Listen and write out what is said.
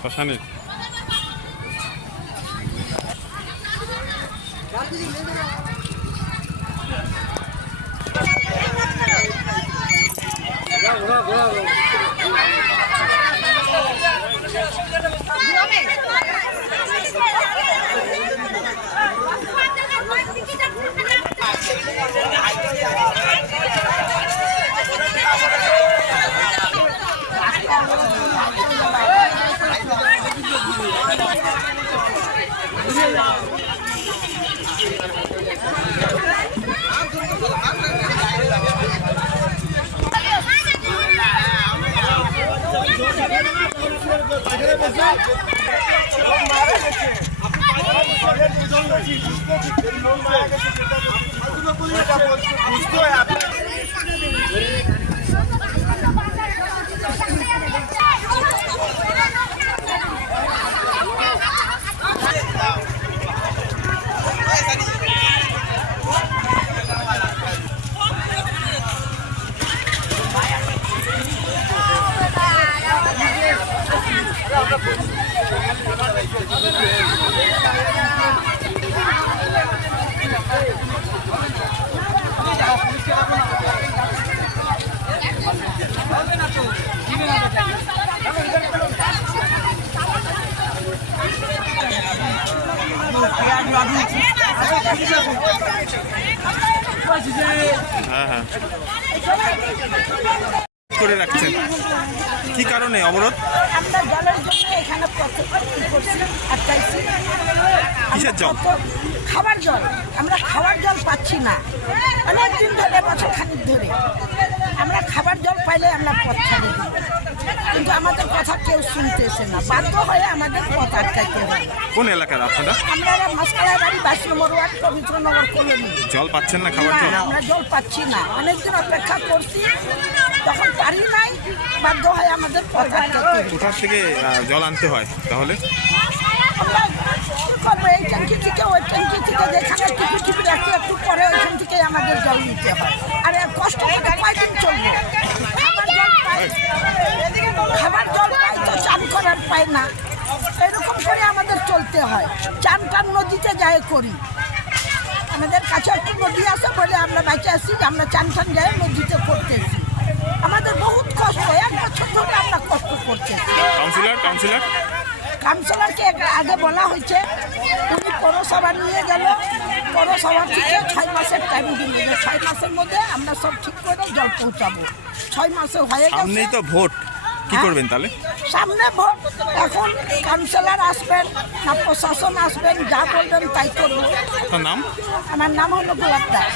শ্মশানের করে রাখছেন কি কারণে অবরোধ? আমরা জলের জন্য এখানে আটকাইছি। কিসের জল? খাবার জল। আমরা খাবার জল পাচ্ছি না অনেক দিন ধরে, বছর খানিক ধরে। আমরা খাবার জল পাইলে আমরা পথ ছাড়ি দিই, কিন্তু আমাদের কথা কেউ শুনতেছে না। বাধ্য হয়ে আমাদের পথ আটকাইতে হয়। কোন এলাকার আপনারা? আমরা মাসকাড়া বাড়ি 22 নম্বর ওয়ার্ড, পবিত্রনগর কলোনি। জল পাচ্ছেন না? খাবার জল আমরা জল পাচ্ছি না, অনেকদিন অপেক্ষা করছি, তখন পারি নাই, বাধ্য হয়ে আমাদের পথ আটকাইতে হয়। কোথা থেকে জল আনতে হয় তাহলে? আমরা কি করবো, এই ট্যাঙ্কি থেকে ওই ট্যাঙ্কি থেকে, যেখানে টিপি টিপি রাখি একটু পরে ওইখান থেকে আমাদের জল নিতে হয়। আর কষ্ট করে কয়দিন চলবো? খাবার জল পাই তো চান করার পাই না, এরকম করে আমাদের চলতে হয়। চান টান নদীতে যায় করি, আমাদের কাছে একটু নদী আছে বলে আমরা বেঁচে আসছি, আমরা চান টান যাই নদীতে করতেছি। আমাদের বহুত কষ্ট, 1 বছর ধরে আমরা কষ্ট করতেছি। কাউন্সিলরকে আগে বলা হয়েছে, উনি পৌরসভা নিয়ে গেল, পৌরসভা থেকে 6 মাসের টাইম দিল, 6 মাসের মধ্যে আমরা সব ঠিক করে জল পৌঁছাবো। 6 মাসে হয়ে গেছে। সামনেই তো ভোট, কি করবেন তাহলে? সামনে ভোট, এখন কাউন্সিলর আসবেন না প্রশাসন আসবেন, যা বলবেন তাই করবো। তার নাম? আমার নাম হলো গোলাপ দাস।